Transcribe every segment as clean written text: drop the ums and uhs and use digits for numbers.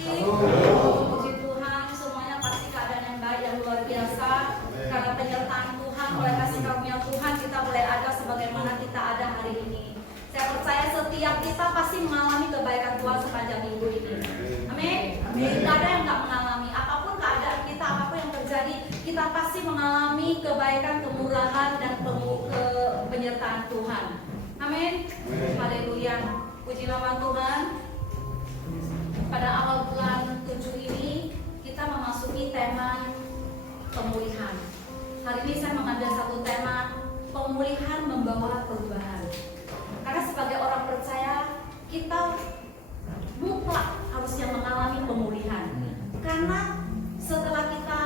Puji Tuhan, semuanya pasti keadaan yang baik, yang luar biasa. Karena penyertaan Tuhan, oleh kasih karunia Tuhan, kita boleh ada sebagaimana kita ada hari ini. Saya percaya setiap kita pasti mengalami kebaikan Tuhan sepanjang minggu ini. Amin. Tidak ada yang tidak mengalami. Apapun keadaan kita, apapun yang terjadi, kita pasti mengalami kebaikan, kemurahan, dan penyertaan Tuhan. Amin. Haleluya. Puji nama Tuhan. Pada awal bulan 7 ini kita memasuki tema pemulihan. Hari ini saya mengambil satu tema, pemulihan membawa perubahan. Karena sebagai orang percaya, kita mutlak harusnya mengalami pemulihan. Karena setelah kita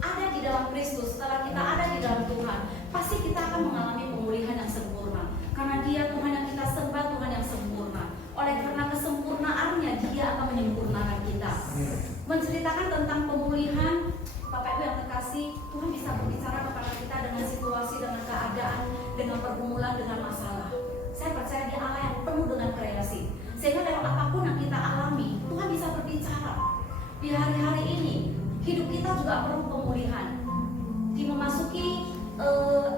ada di dalam Kristus, setelah kita ada di dalam Tuhan, pasti kita akan mengalami pemulihan yang sempurna. Karena Dia Tuhan yang kita sembah, Tuhan yang sempurna. Oleh karena kesempurnaannya, Dia akan menyempurnakan kita. Menceritakan tentang pemulihan, Bapak Ibu yang terkasih, Tuhan bisa berbicara kepada kita dengan situasi, dengan keadaan, dengan pergumulan, dengan masalah. Saya percaya Dia Allah yang penuh dengan kreasi. Sehingga dalam apapun yang kita alami, Tuhan bisa berbicara. Di hari-hari ini, hidup kita juga perlu pemulihan. Di memasuki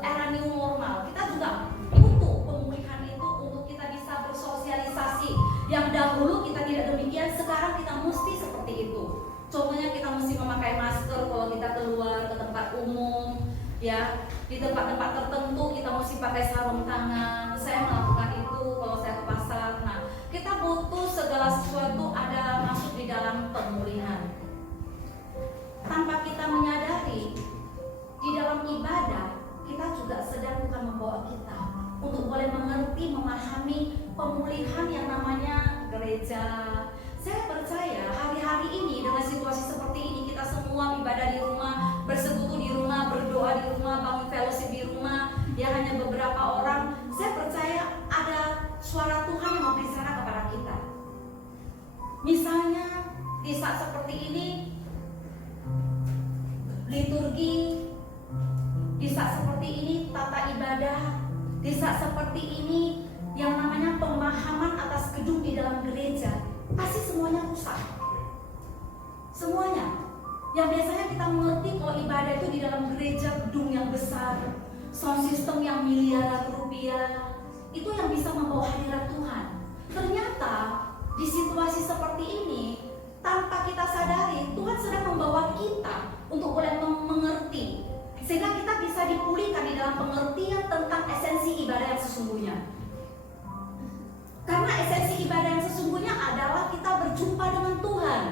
era new normal, kita juga butuh pemulihan itu untuk kita bisa bersosialisasi. Yang dahulu kita tidak demikian, sekarang kita mesti seperti itu. Contohnya kita mesti memakai masker kalau kita keluar ke tempat umum, ya. Di tempat-tempat tertentu kita mesti pakai sarung tangan. Saya melakukan itu kalau saya ke pasar. Nah, kita butuh segala sesuatu ada masuk di dalam pemulihan. Tanpa kita menyadari, di dalam ibadah kita juga sedang Tuhan membawa kita untuk boleh mengerti, memahami pemulihan yang namanya gereja. Saya percaya hari-hari ini dengan situasi seperti ini, kita semua ibadah di rumah, bersekutu di rumah, berdoa di rumah, bangun fellowship di rumah, ya hanya beberapa orang. Saya percaya ada suara Tuhan yang berbicara kepada kita. Misalnya di saat seperti ini, liturgi, di saat seperti ini tata ibadah, di saat seperti ini yang namanya pemahaman atas gedung di dalam gereja, pasti semuanya rusak. Semuanya. Yang biasanya kita mengerti kalau ibadah itu di dalam gereja gedung yang besar, sound system yang miliaran rupiah, itu yang bisa membawa hadirat Tuhan. Ternyata di situasi seperti ini, tanpa kita sadari, Tuhan sedang membawa kita untuk boleh mengerti, sehingga kita bisa dipulihkan di dalam pengertian tentang esensi ibadah yang sesungguhnya. Karena esensi ibadah yang sesungguhnya adalah kita berjumpa dengan Tuhan,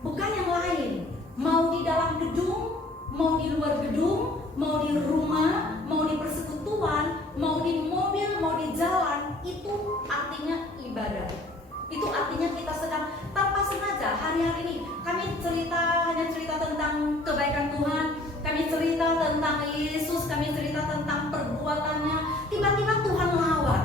bukan yang lain. Mau di dalam gedung, mau di luar gedung, mau di rumah, mau di persekutuan, mau di mobil, mau di jalan, itu artinya ibadah. Itu artinya kita sedang tanpa sengaja hari-hari ini kami hanya cerita tentang kebaikan Tuhan, kami cerita tentang Yesus, kami cerita tentang perbuatannya. Tiba-tiba Tuhan lawat.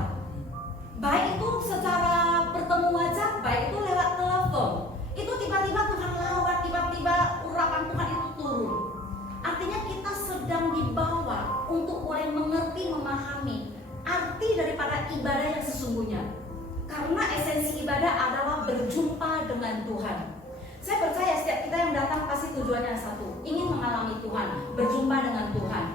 Baik itu secara bertemu wajah, baik itu lewat telepon. Itu tiba-tiba Tuhan lawat, tiba-tiba urapan Tuhan itu turun. Artinya kita sedang dibawa untuk boleh mengerti, memahami arti daripada ibadah yang sesungguhnya. Karena esensi ibadah adalah berjumpa dengan Tuhan. Saya percaya setiap kita yang datang pasti tujuannya satu, ingin mengalami Tuhan, berjumpa dengan Tuhan.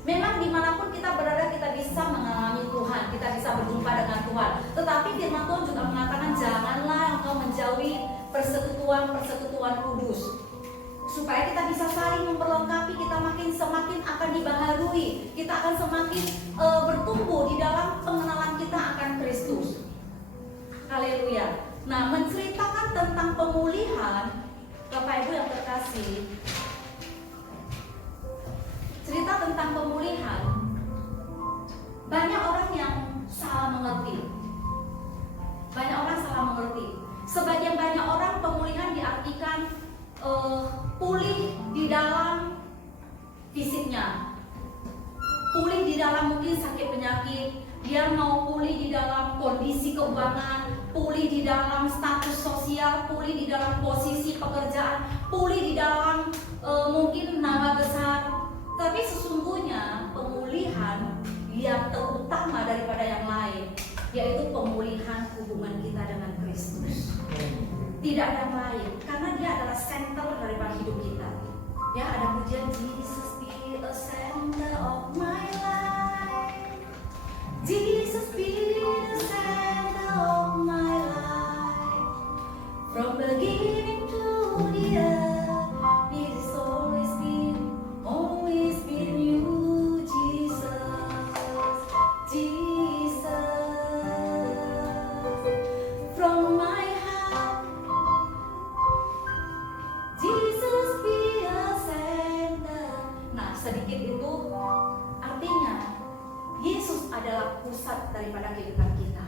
Memang dimanapun kita berada kita bisa mengalami Tuhan, kita bisa berjumpa dengan Tuhan. Tetapi firman Tuhan juga mengatakan janganlah engkau menjauhi persekutuan kudus, supaya kita bisa saling memperlengkapi, kita semakin akan dibaharui, kita akan semakin bertumbuh di dalam pengenalan kita akan Kristus. Haleluya. Nah, menceritakan tentang pemulihan, Bapak Ibu yang terkasih, cerita tentang pemulihan, banyak orang yang salah mengerti. Banyak orang salah mengerti. Sebagian banyak orang pemulihan diartikan pulih di dalam fisiknya, pulih di dalam mungkin sakit penyakit, dia mau pulih di dalam kondisi keuangan, pulih di dalam status sosial, pulih di dalam posisi pekerjaan, pulih di dalam mungkin nama besar. Tapi sesungguhnya pemulihan yang terutama daripada yang lain yaitu pemulihan hubungan kita dengan Kristus. Tidak ada yang lain, karena Dia adalah center daripada hidup kita. Ya, ada pujian Jesus be the center of my life. Jesus be the center of my life. From beginning to the end, it has always been you, Jesus, Jesus. From my heart, Jesus be a center. Nah, sedikit itu artinya Yesus adalah pusat daripada kehidupan kita.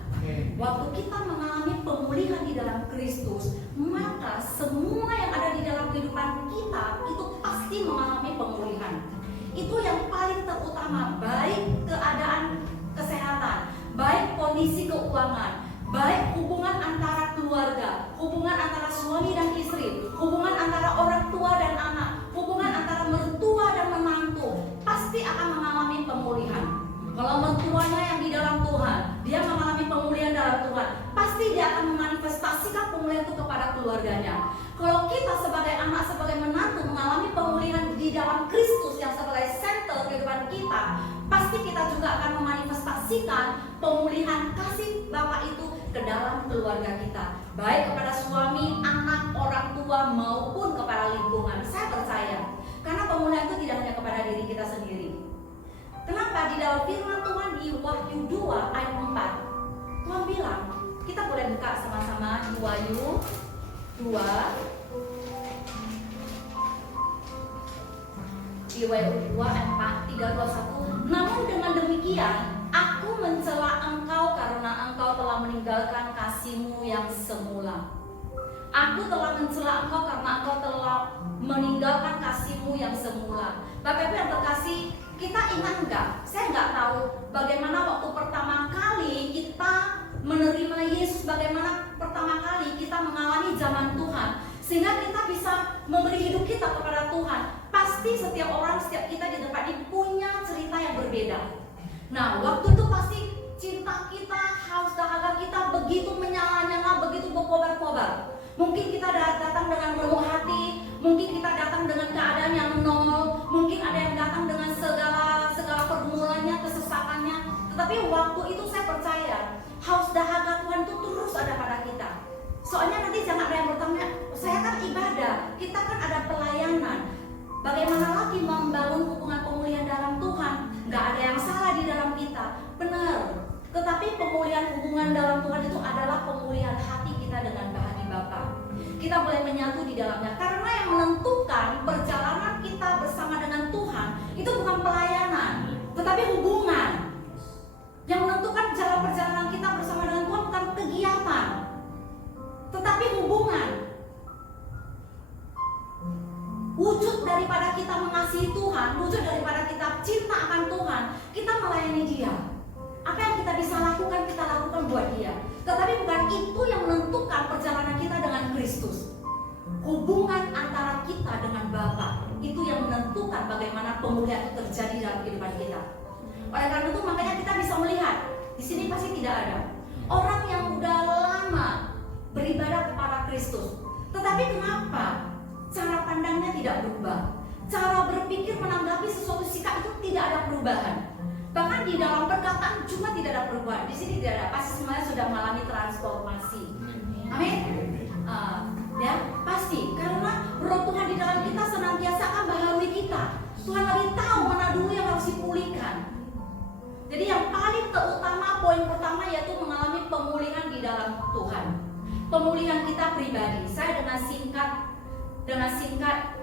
Waktu kita mengalami pemulihan di dalam Kristus, maka semua yang ada di dalam kehidupan kita itu pasti mengalami pemulihan. Itu yang paling terutama, baik keadaan kesehatan, baik kondisi keuangan, baik hubungan antara keluarga, hubungan antara suami dan istri, hubungan antara orang tua dan anak, hubungan antara mertua dan menantu, pasti akan mengalami pemulihan. Kalau mertuanya yang di dalam Tuhan, dia mengalami pemulihan dalam Tuhan, pasti dia akan memanifestasikan pemulihan itu kepada keluarganya. Kalau kita sebagai anak, sebagai menantu mengalami pemulihan di dalam Kristus yang sebagai center kehidupan kita, pasti kita juga akan memanifestasikan pemulihan kasih Bapa itu ke dalam keluarga kita, baik kepada suami, anak, orang tua maupun kepada lingkungan. Saya percaya, karena pemulihan itu tidak hanya kepada diri kita sendiri. Kenapa? Di dalam firman Tuhan di Wahyu 2 ayat 4, Tuhan bilang, kita boleh buka sama-sama di Wahyu 2. Di Wahyu 2 ayat 4, 3, 2, 1. Namun dengan demikian, aku mencela engkau karena engkau telah meninggalkan kasihmu yang semula. Aku telah mencela engkau karena engkau telah meninggalkan kasihmu yang semula. Bapak Ibu yang terkasih, kita ingat enggak? Saya enggak tahu bagaimana waktu pertama kali kita menerima Yesus, bagaimana pertama kali kita mengalami zaman Tuhan, sehingga kita bisa memberi hidup kita kepada Tuhan. Pasti setiap orang, setiap kita di tempat ini punya cerita yang berbeda. Nah, waktu itu pasti cinta kita, haus dahaga kita begitu menyala-nyala, begitu berkobar-kobar. Mungkin kita datang dengan penuh hati, mungkin kita datang dengan keadaan yang nol, mungkin ada yang datang dengan segala pergumulannya, kesesakannya. Tetapi waktu itu saya percaya haus dahaga Tuhan itu terus ada pada kita. Soalnya nanti jangan ada yang bertanya, saya kan ibadah, kita kan ada pelayanan, bagaimana lagi membangun hubungan pemulihan dalam Tuhan? Gak ada yang salah di dalam kita, benar. Tetapi pemulihan hubungan dalam Tuhan itu adalah pemulihan hati kita dengan hati Bapa. Kita boleh menyatu di dalamnya, karena yang menentukan perjalanan kita bersama dengan Tuhan itu bukan pelayanan, tetapi hubungan. Yang menentukan jalan perjalanan kita bersama dengan Tuhan bukan kegiatan, tetapi hubungan. Wujud daripada kita mengasihi Tuhan, wujud daripada kita cinta akan Tuhan, kita melayani Dia. Apa yang kita bisa lakukan, kita lakukan buat Dia. Tetapi bukan itu yang menentukan perjalanan kita dengan Kristus. Hubungan antara kita dengan Bapa itu yang menentukan bagaimana pemulihan itu terjadi dalam kehidupan kita. Oleh karena itu makanya kita bisa melihat di sini pasti tidak ada orang yang udah lama beribadah kepada Kristus, tetapi kenapa cara pandangnya tidak berubah, cara berpikir menanggapi sesuatu sikap itu tidak ada perubahan. Bahkan di dalam perkataan juga tidak ada perubahan. Di sini tidak ada, pasti semuanya sudah mengalami transformasi. Amin. Ya, pasti karena Roh Tuhan di dalam kita senantiasa akan baharui kita. Tuhan lagi tahu mana dulu yang harus dipulihkan. Jadi yang paling terutama, poin pertama yaitu mengalami pemulihan di dalam Tuhan. Pemulihan kita pribadi. Saya dengan singkat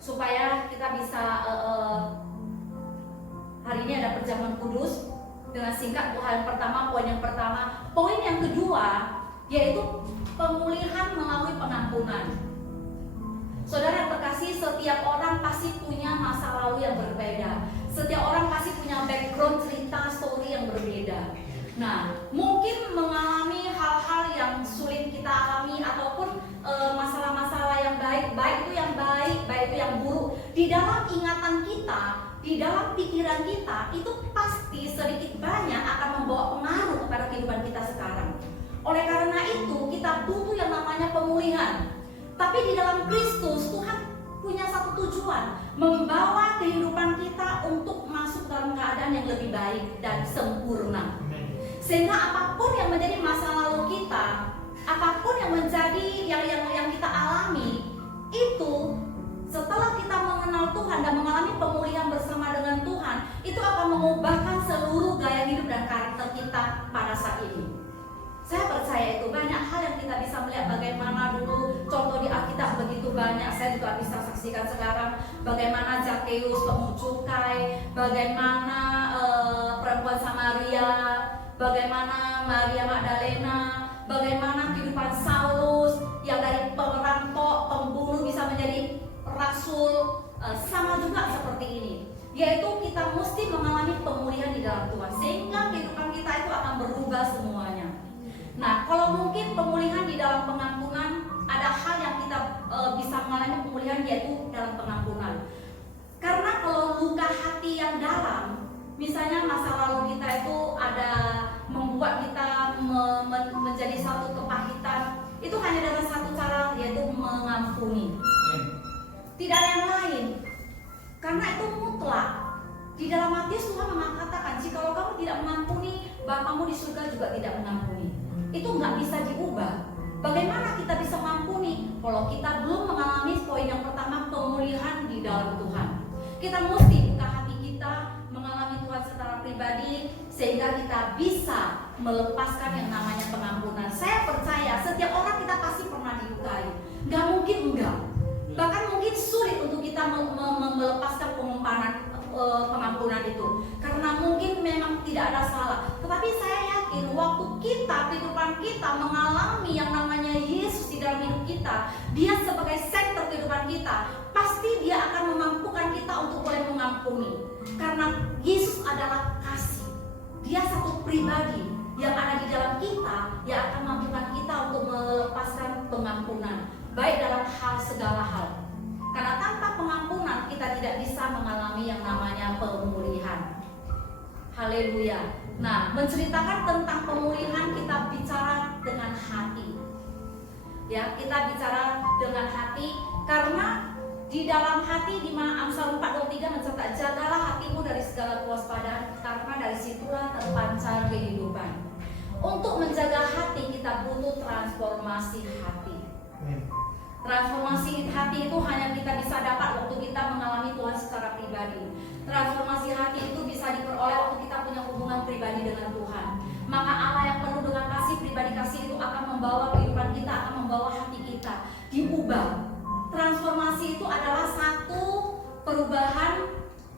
supaya kita bisa hari ini ada perjamuan kudus. Dengan singkat poin yang pertama. Poin yang kedua yaitu pemulihan melalui pengampunan. Saudara yang terkasih, setiap orang pasti punya masa lalu yang berbeda. Setiap orang pasti punya background cerita, story yang berbeda. Nah, mungkin mengalami hal-hal yang sulit kita alami ataupun masalah-masalah yang baik itu yang baik itu yang buruk. Di dalam ingatan kita, di dalam pikiran kita, itu pasti sedikit banyak akan membawa pengaruh kepada kehidupan Tapi di dalam Kristus Tuhan punya satu tujuan, membawa kehidupan kita untuk masuk dalam keadaan yang lebih baik dan sempurna. Sehingga apapun yang menjadi masa lalu kita, apapun yang menjadi yang kita alami, itu setelah kita mengenal Tuhan dan mengalami pemulihan bersama dengan Tuhan, itu akan mengubahkan seluruh gaya hidup dan karakter kita pada saat ini. Saya percaya itu banyak hal yang kita bisa melihat bagaimana dulu contoh di Alkitab begitu banyak. Saya juga bisa saksikan sekarang bagaimana Zakheus pemungut cukai, bagaimana perempuan Samaria, bagaimana Maria Magdalena, bagaimana kehidupan Saulus yang dari perampok, pembunuh bisa menjadi rasul. Sama juga seperti ini, yaitu kita mesti mengalami pemulihan di dalam Tuhan sehingga kehidupan kita itu akan berubah semuanya. Nah, kalau mungkin pemulihan di dalam pengampunan, ada hal yang kita bisa mengalami pemulihan yaitu dalam pengampunan. Karena kalau luka hati yang dalam, misalnya masa lalu kita itu ada membuat kita menjadi satu kepahitan, itu hanya dengan satu cara, yaitu mengampuni. Tidak ada yang lain. Karena itu mutlak. Di dalam Matius Tuhan mengatakan, jikalau kamu tidak mengampuni, Bapamu di surga juga tidak mengampuni. Itu nggak bisa diubah. Bagaimana kita bisa mengampuni kalau kita belum mengalami poin yang pertama, pemulihan di dalam Tuhan. Kita mesti buka hati kita, mengalami Tuhan secara pribadi, sehingga kita bisa melepaskan yang namanya pengampunan. Saya percaya setiap orang kita pasti pernah dilukai. Nggak mungkin enggak. Bahkan mungkin sulit untuk kita melepaskan pengampunan itu, karena mungkin memang tidak ada salah. Tetapi saya yakin waktu kehidupan kita mengalami yang namanya Yesus di dalam hidup kita, Dia sebagai center kehidupan kita, pasti Dia akan memampukan kita untuk boleh mengampuni. Karena Yesus adalah kasih. Dia satu pribadi yang ada di dalam kita yang akan memampukan kita untuk melepaskan pengampunan, baik dalam hal segala hal. Karena tanpa pengampunan kita tidak bisa mengalami yang namanya pemulihan. Haleluya. Nah, menceritakan tentang pemulihan kita bicara dengan hati. Ya, kita bicara dengan hati karena di dalam hati, di mana Amsal 4:23 mencatat, jagalah hatimu dari segala kewaspadaan, karena dari situlah terpancar kehidupan. Untuk menjaga hati kita butuh transformasi hati. Transformasi hati itu hanya kita bisa dapat waktu kita mengalami Tuhan secara pribadi. Transformasi hati itu bisa diperoleh waktu kita punya hubungan pribadi dengan Tuhan. Maka Allah yang penuh dengan kasih, pribadi kasih itu akan membawa kehidupan kita, akan membawa hati kita diubah. Transformasi itu adalah satu perubahan,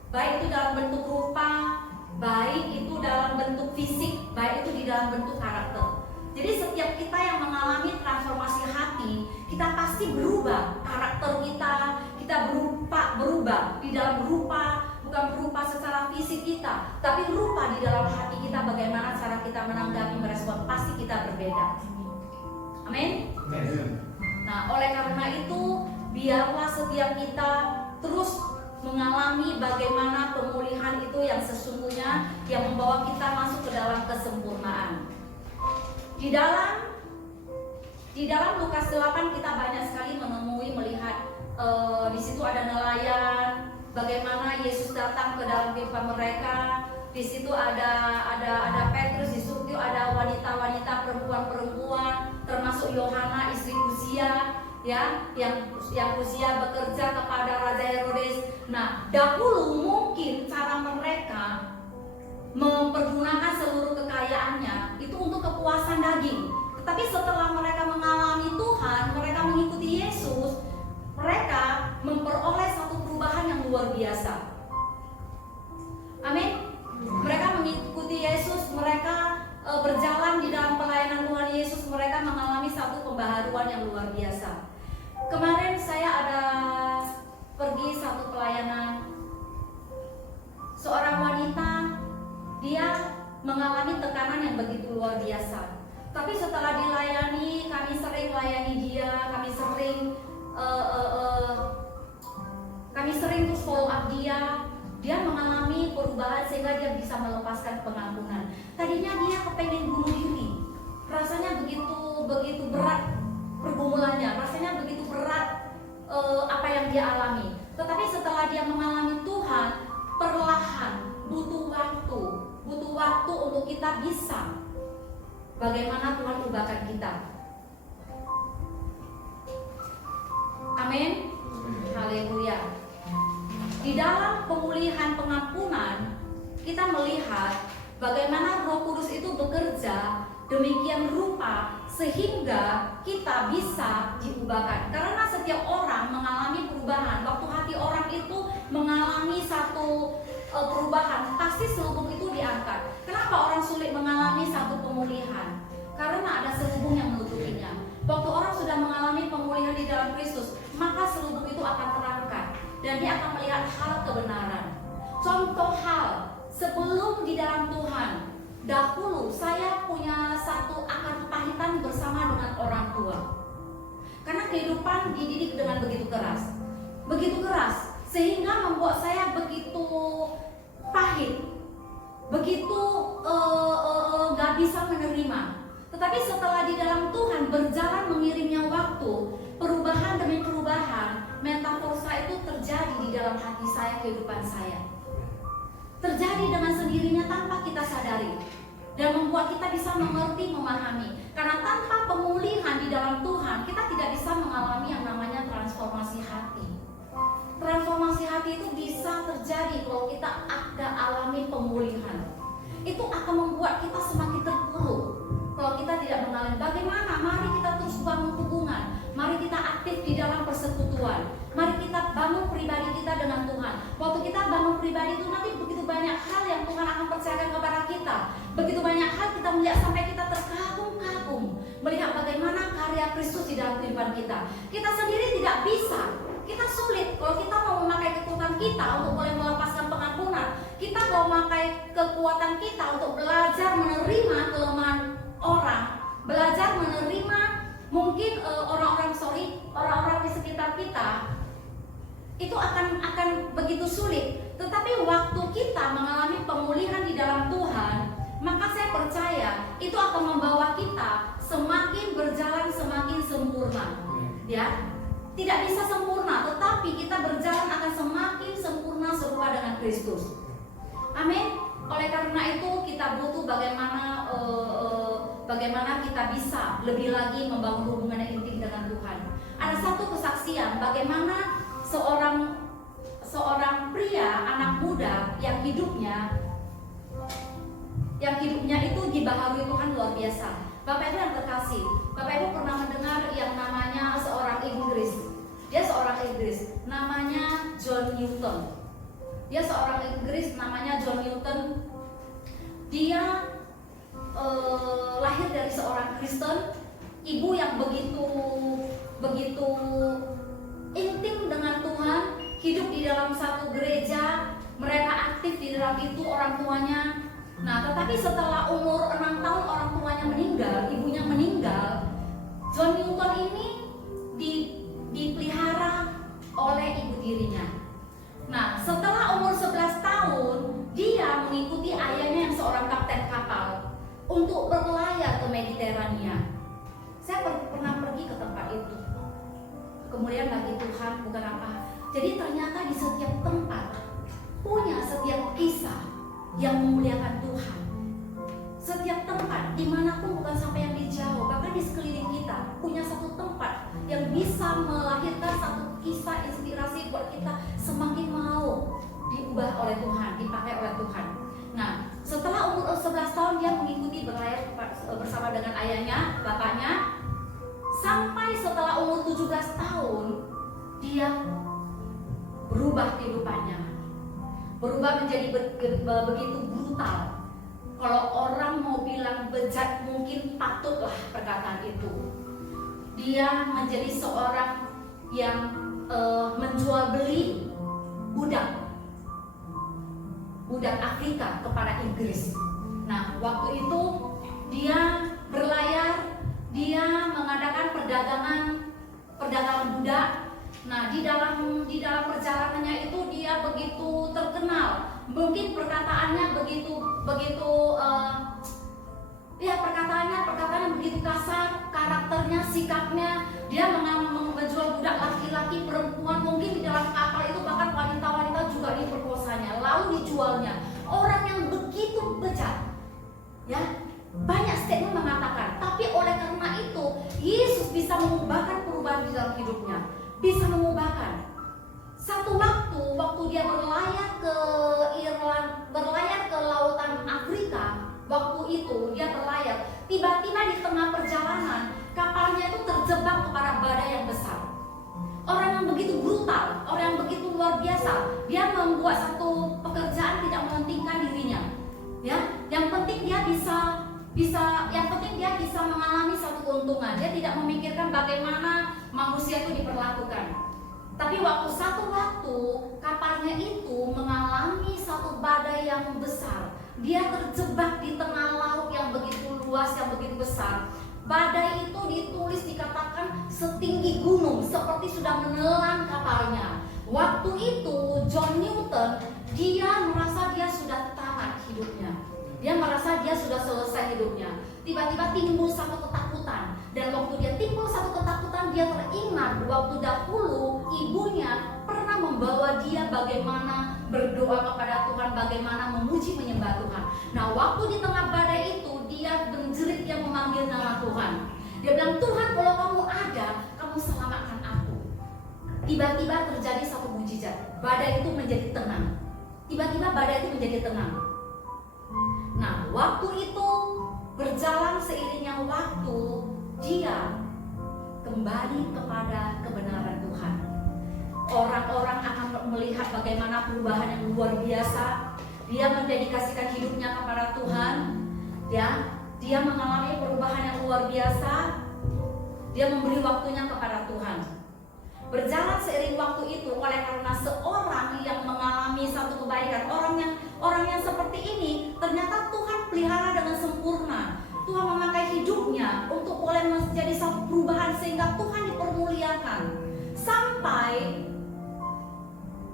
baik itu dalam bentuk rupa, baik itu dalam bentuk fisik, baik itu di dalam bentuk karakter. Jadi setiap kita yang mengalami transformasi hati, kita pasti berubah. Karakter kita berubah di dalam rupa, bukan berupa secara fisik kita, tapi rupa di dalam hati kita, bagaimana cara kita menanggapi, merespon, pasti kita berbeda. Amin. Nah, oleh karena itu, biarlah setiap kita terus mengalami bagaimana pemulihan itu yang sesungguhnya, yang membawa kita masuk ke dalam kesempurnaan. Di dalam Lukas 8 kita banyak sekali melihat di situ ada nelayan, bagaimana Yesus datang ke dalam kehidupan mereka. Di situ ada Petrus, di situ ada wanita-wanita, perempuan-perempuan, termasuk Yohana istri Uzia, ya, yang Uzia bekerja kepada Raja Herodes. Nah, dahulu mungkin cara mereka mempergunakan seluruh kekayaannya itu untuk kepuasan daging. Tetapi setelah mereka mengalami Tuhan, mereka mengikuti Yesus, mereka memperoleh satu perubahan yang luar biasa. Amin. Mereka mengikuti Yesus, mereka berjalan di dalam pelayanan Tuhan Yesus, mereka mengalami satu pembaharuan yang luar biasa. Kemarin saya ada pergi satu pelayanan, seorang wanita, dia mengalami tekanan yang begitu luar biasa. Tapi setelah dilayani, kami sering layani dia, kami sering terus follow up dia. Dia mengalami perubahan sehingga dia bisa melepaskan pengampunan. Tadinya dia kepengen bunuh diri, rasanya begitu berat pergumulannya, rasanya begitu berat dia alami. Tetapi setelah dia mengalami Tuhan, perlahan butuh waktu untuk kita bisa bagaimana Tuhan ubahkan kita. Amin. Haleluya. Di dalam pemulihan pengampunan, kita melihat bagaimana Roh Kudus itu bekerja demikian rupa sehingga kita bisa diubahkan. Karena setiap orang mengalami perubahan. Waktu hati orang itu mengalami satu perubahan, pasti selubung itu diangkat. Kenapa orang sulit mengalami satu pemulihan? Karena ada selubung yang menutupinya. Waktu orang sudah mengalami pemulihan di dalam Kristus, maka selubung itu akan terangkat dan dia akan melihat hal kebenaran. Contoh hal, sebelum di dalam Tuhan, dahulu saya punya satu akar kepahitan bersama dengan orang tua. Karena kehidupan dididik dengan begitu keras, sehingga membuat saya begitu pahit, begitu gak bisa menerima. Tetapi setelah di dalam Tuhan berjalan mengirimnya waktu, perubahan demi perubahan, metamorfosa itu terjadi di dalam hati saya, kehidupan saya. Terjadi dengan sendirinya tanpa kita sadari dan membuat kita bisa mengerti, memahami. Karena tanpa pemulihan di dalam Tuhan, kita tidak bisa mengalami yang namanya transformasi hati. Transformasi hati itu bisa terjadi kalau kita ada alami pemulihan. Itu akan membuat kita semakin terpuruk. Kalau kita tidak mengalami, bagaimana? Mari kita terus bangun hubungan. Mari kita aktif di dalam persekutuan. Mari kita bangun pribadi kita dengan Tuhan. Waktu kita bangun pribadi itu nanti begitu banyak hal yang Tuhan akan percayakan kepada kita. Begitu banyak hal kita melihat sampai kita terkagum-kagum melihat bagaimana karya Kristus di dalam kehidupan kita. Kita sendiri tidak bisa. Kita sulit kalau kita mau memakai kekuatan kita untuk mulai melepaskan pengampunan. Kita mau memakai kekuatan kita untuk belajar menerima kelemahan orang, belajar menerima mungkin orang-orang di sekitar kita itu akan begitu sulit. Tetapi waktu kita mengalami pemulihan di dalam Tuhan, maka saya percaya itu akan membawa kita semakin berjalan semakin sempurna. Ya, tidak bisa sempurna, tetapi kita berjalan akan semakin sempurna serupa dengan Kristus. Amin. Oleh karena itu kita butuh bagaimana kita bisa lebih lagi membangun hubungan yang intim dengan Tuhan. Ada satu kesaksian bagaimana seorang pria, anak muda yang hidupnya itu dibaharui Tuhan luar biasa. Bapak Ibu yang terkasih, Bapak Ibu pernah mendengar yang namanya seorang Inggris. Dia seorang Inggris, namanya John Newton. Dia seorang Inggris namanya John Newton. Dia lahir dari seorang Kristen, ibu yang begitu intim dengan Tuhan, hidup di dalam satu gereja, mereka aktif di dalam itu orang tuanya. Nah, tetapi setelah umur 6 tahun orang tuanya meninggal, ibunya meninggal, John Newton ini dipelihara oleh ibu tirinya. Nah, setelah umur 11 tahun, dia mengikuti ayahnya yang seorang kapten kapal untuk berlayar ke Mediterania. Saya pernah pergi ke tempat itu. Kemudian bagi Tuhan bukan apa. Jadi ternyata di setiap tempat punya setiap kisah yang memuliakan Tuhan. Setiap tempat, dimanapun, bukan sampai yang di jauh, bahkan di sekeliling kita punya satu tempat yang bisa melahirkan satu kisah inspirasi buat kita semakin mau diubah oleh Tuhan, dipakai oleh Tuhan. Nah, setelah umur 11 tahun dia mengikuti berlayar bersama dengan ayahnya, bapaknya, sampai setelah umur 17 tahun dia berubah kehidupannya, berubah menjadi begitu brutal. Kalau orang mau bilang bejat, mungkin patutlah perkataan itu. Dia menjadi seorang yang menjual beli budak Afrika kepada Inggris. Nah, waktu itu dia berlayar, dia mengadakan perdagangan budak. Nah, di dalam perjalanannya itu dia begitu terkenal. Mungkin perkataannya perkataannya begitu kasar, karakternya, sikapnya. Dia menjual budak laki-laki, perempuan, mungkin di lalu dijualnya. Orang yang begitu bejat, ya, banyak statement mengatakan, tapi oleh karena itu Yesus bisa mengubahkan perubahan di dalam hidupnya, bisa mengubahkan. Satu waktu dia berlayar ke Irland, berlayar ke lautan Afrika, waktu itu dia berlayar, tiba-tiba di tengah perjalanan kapalnya itu terjebak kepada badai yang besar. Orang yang begitu brutal, orang yang begitu luar biasa, dia membuat satu pekerjaan tidak mementingkan dirinya. Ya, yang penting dia bisa mengalami satu keuntungan. Dia tidak memikirkan bagaimana manusia itu diperlakukan. Tapi satu waktu kapalnya itu mengalami satu badai yang besar. Dia terjebak di tengah laut yang begitu luas, yang begitu besar. Badai itu dikatakan setinggi gunung, seperti sudah menelan kapalnya. Waktu itu John Newton, dia merasa dia sudah tamat hidupnya. Dia merasa dia sudah selesai hidupnya. Tiba-tiba timbul satu ketakutan. Dan waktu dia timbul satu ketakutan, dia teringat waktu dahulu ibunya pernah membawa dia bagaimana berdoa kepada Tuhan, bagaimana memuji menyembah Tuhan. Nah, waktu di tengah badai itu dia menjerit, dia memanggil nama Tuhan. Dia bilang, Tuhan, kalau kamu ada, kamu selamatkan aku. Tiba-tiba terjadi satu mujizat. Badai itu menjadi tenang. Tiba-tiba badai itu menjadi tenang. Nah, waktu itu berjalan seiringnya waktu, dia kembali kepada kebenaran Tuhan. Orang-orang akan melihat bagaimana perubahan yang luar biasa. Dia mendedikasikan hidupnya kepada Tuhan, ya. Dia mengalami perubahan yang luar biasa. Dia memberi waktunya kepada Tuhan. Berjalan seiring waktu itu, oleh karena seorang yang mengalami satu kebaikan, orang yang seperti ini, ternyata Tuhan pelihara dengan sempurna. Tuhan memakai hidupnya untuk boleh menjadi satu perubahan sehingga Tuhan dipermuliakan. Sampai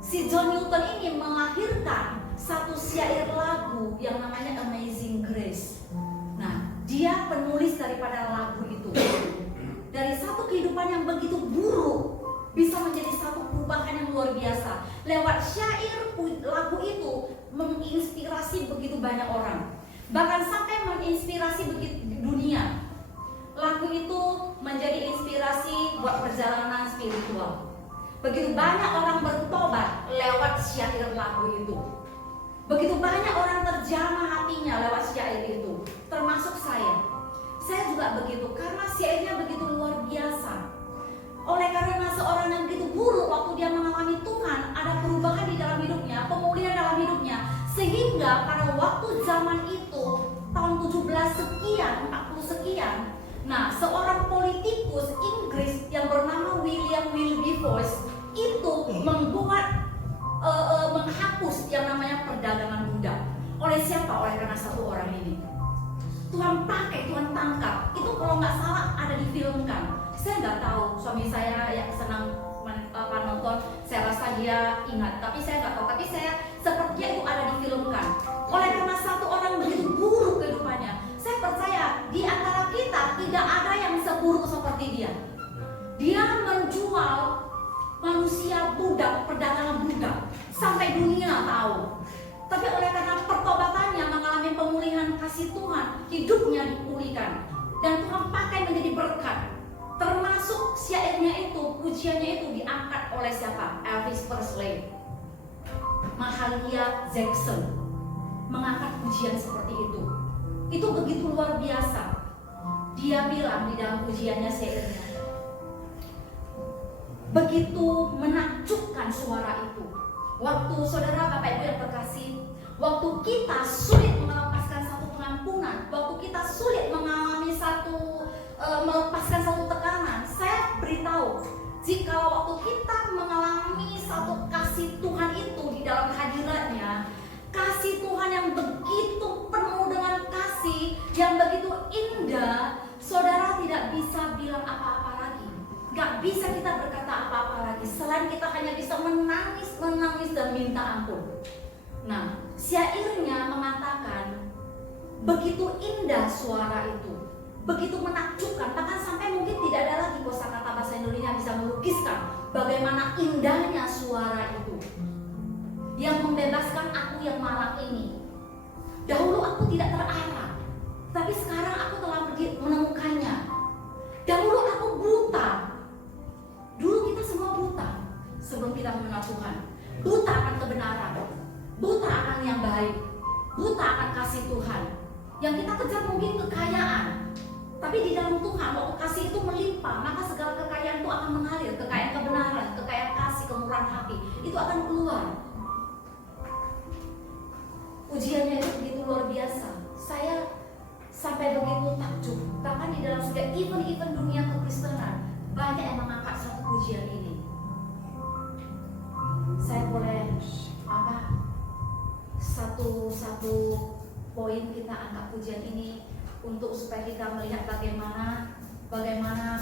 si John Newton ini melahirkan satu syair lagu yang namanya Amazing Grace. Nah, dia penulis daripada lagu itu. Dari satu kehidupan yang begitu buruk bisa menjadi satu perubahan yang luar biasa. Lewat syair lagu itu menginspirasi begitu banyak orang. Bahkan sampai menginspirasi begitu dunia. Lagu itu menjadi inspirasi buat perjalanan spiritual. Begitu banyak orang bertobat lewat syair lagu itu. Begitu banyak orang terjamah hatinya lewat syair itu, termasuk saya. Saya juga begitu, karena syairnya begitu luar biasa. Oleh karena seorang yang begitu buruk, waktu dia mengalami Tuhan, ada perubahan di dalam hidupnya, pemulihan dalam hidupnya. Sehingga pada waktu zaman itu, tahun 17 sekian, 40 sekian, nah, seorang politikus Inggris yang bernama William Wilberforce itu membuat menghapus yang namanya perdagangan budak. Oleh siapa? Oleh karena satu orang ini. Tuhan pakai, Tuhan tangkap. Itu kalau nggak salah ada difilmkan. Saya nggak tahu, suami saya yang senang nonton, saya rasa dia ingat, tapi saya nggak tahu. Tapi saya sepertinya itu ada difilmkan. Oleh karena satu orang begitu buruk kehidupannya, saya percaya di antara kita tidak ada yang seburuk seperti dia. Dia menjual manusia budak, perdagangan budak, sampai dunia tahu. Tapi oleh karena pertobatannya mengalami pemulihan kasih Tuhan, hidupnya dipulihkan. Dan Tuhan pakai menjadi berkat. Termasuk syairnya itu, pujiannya itu diangkat oleh siapa? Elvis Presley, Mahalia Jackson mengangkat pujian seperti itu. Itu begitu luar biasa. Dia bilang di dalam pujiannya, syairnya, begitu menakjubkan suara itu. Waktu saudara Bapak Ibu yang terkasih, waktu kita sulit melepaskan satu pengampunan, waktu kita sulit mengalami melepaskan satu tekanan, saya beritahu, jika waktu kita mengalami satu kasih Tuhan itu di dalam hadiratnya, kasih Tuhan yang begitu penuh dengan kasih, yang begitu indah, saudara tidak bisa bilang apa-apa lagi. Gak bisa kita berkata apa-apa lagi, selain kita hanya bisa menangis dan minta ampun. Nah, syairnya mengatakan, begitu indah suara itu, begitu menakjubkan, bahkan sampai mungkin tidak ada lagi kosakata bahasa Indonesia bisa melukiskan bagaimana indahnya suara itu. yang membebaskan aku yang malang ini. Dahulu aku tidak terarah, tapi sekarang aku telah menemukannya. Dahulu aku buta. Dulu kita semua buta sebelum kita mengenal Tuhan. Buta akan kebenaran, buta akan yang baik, buta akan kasih Tuhan. Yang kita kejar mungkin kekayaan, tapi di dalam Tuhan waktu kasih itu melimpah, maka segala kekayaan itu akan mengalir. Kekayaan kebenaran, kekayaan kasih, kemurahan hati, itu akan keluar. Ujiannya itu begitu luar biasa. Saya sampai begitu takjub, karena di dalam setiap event-event dunia kekristenan banyak yang mengangkat satu ujian ini. Saya boleh satu poin kita angkat pujian ini untuk supaya kita melihat bagaimana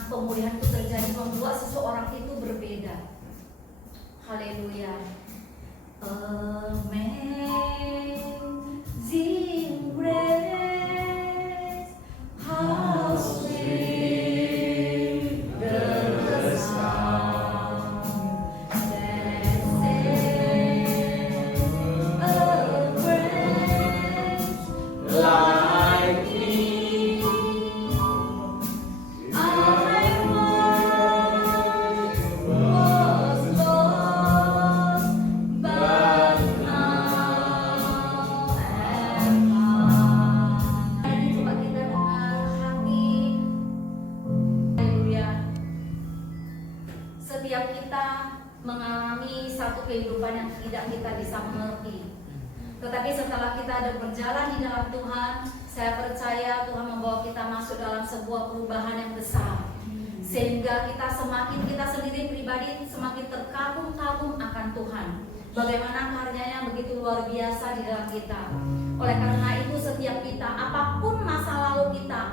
pemulihan itu terjadi, membuat seseorang itu berbeda. Haleluya. Amazing grace, how sweet the sound that saved a wretch like me. I was lost, but now am found. Coba kita dengan hati. Haleluya. Setiap kita mengalami satu kehidupan yang tidak kita bisa mengerti. Tetapi setelah kita ada berjalan di dalam Tuhan, saya percaya Tuhan membawa kita masuk dalam sebuah perubahan yang besar. Sehingga kita sendiri pribadi semakin terkagum-kagum akan Tuhan. Bagaimana karyanya begitu luar biasa di dalam kita. Oleh karena itu setiap kita, apapun masa lalu kita,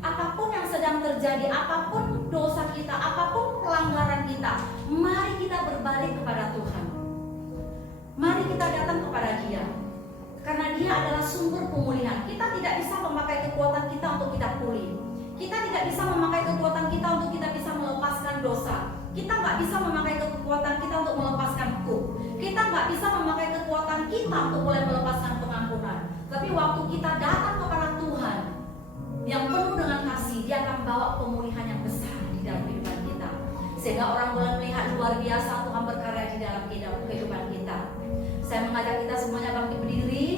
apapun yang sedang terjadi, apapun dosa kita, apapun pelanggaran kita, mari kita berbalik kepada Tuhan. Mari kita datang kepada Dia, karena Dia adalah sumber pemulihan. Kita tidak bisa memakai kekuatan kita untuk kita pulih. Kita tidak bisa memakai kekuatan kita untuk kita bisa melepaskan dosa. Kita nggak bisa memakai kekuatan kita untuk melepaskan hukum. Kita nggak bisa memakai kekuatan kita untuk boleh melepaskan pengampunan. Tapi waktu kita datang kepada Tuhan yang penuh dengan kasih, Dia akan bawa pemulihan yang besar di dalam kehidupan kita. Sehingga orang boleh melihat luar biasa Tuhan berkarya di dalam kehidupan kita. Saya mengajak kita semuanya bangkit berdiri.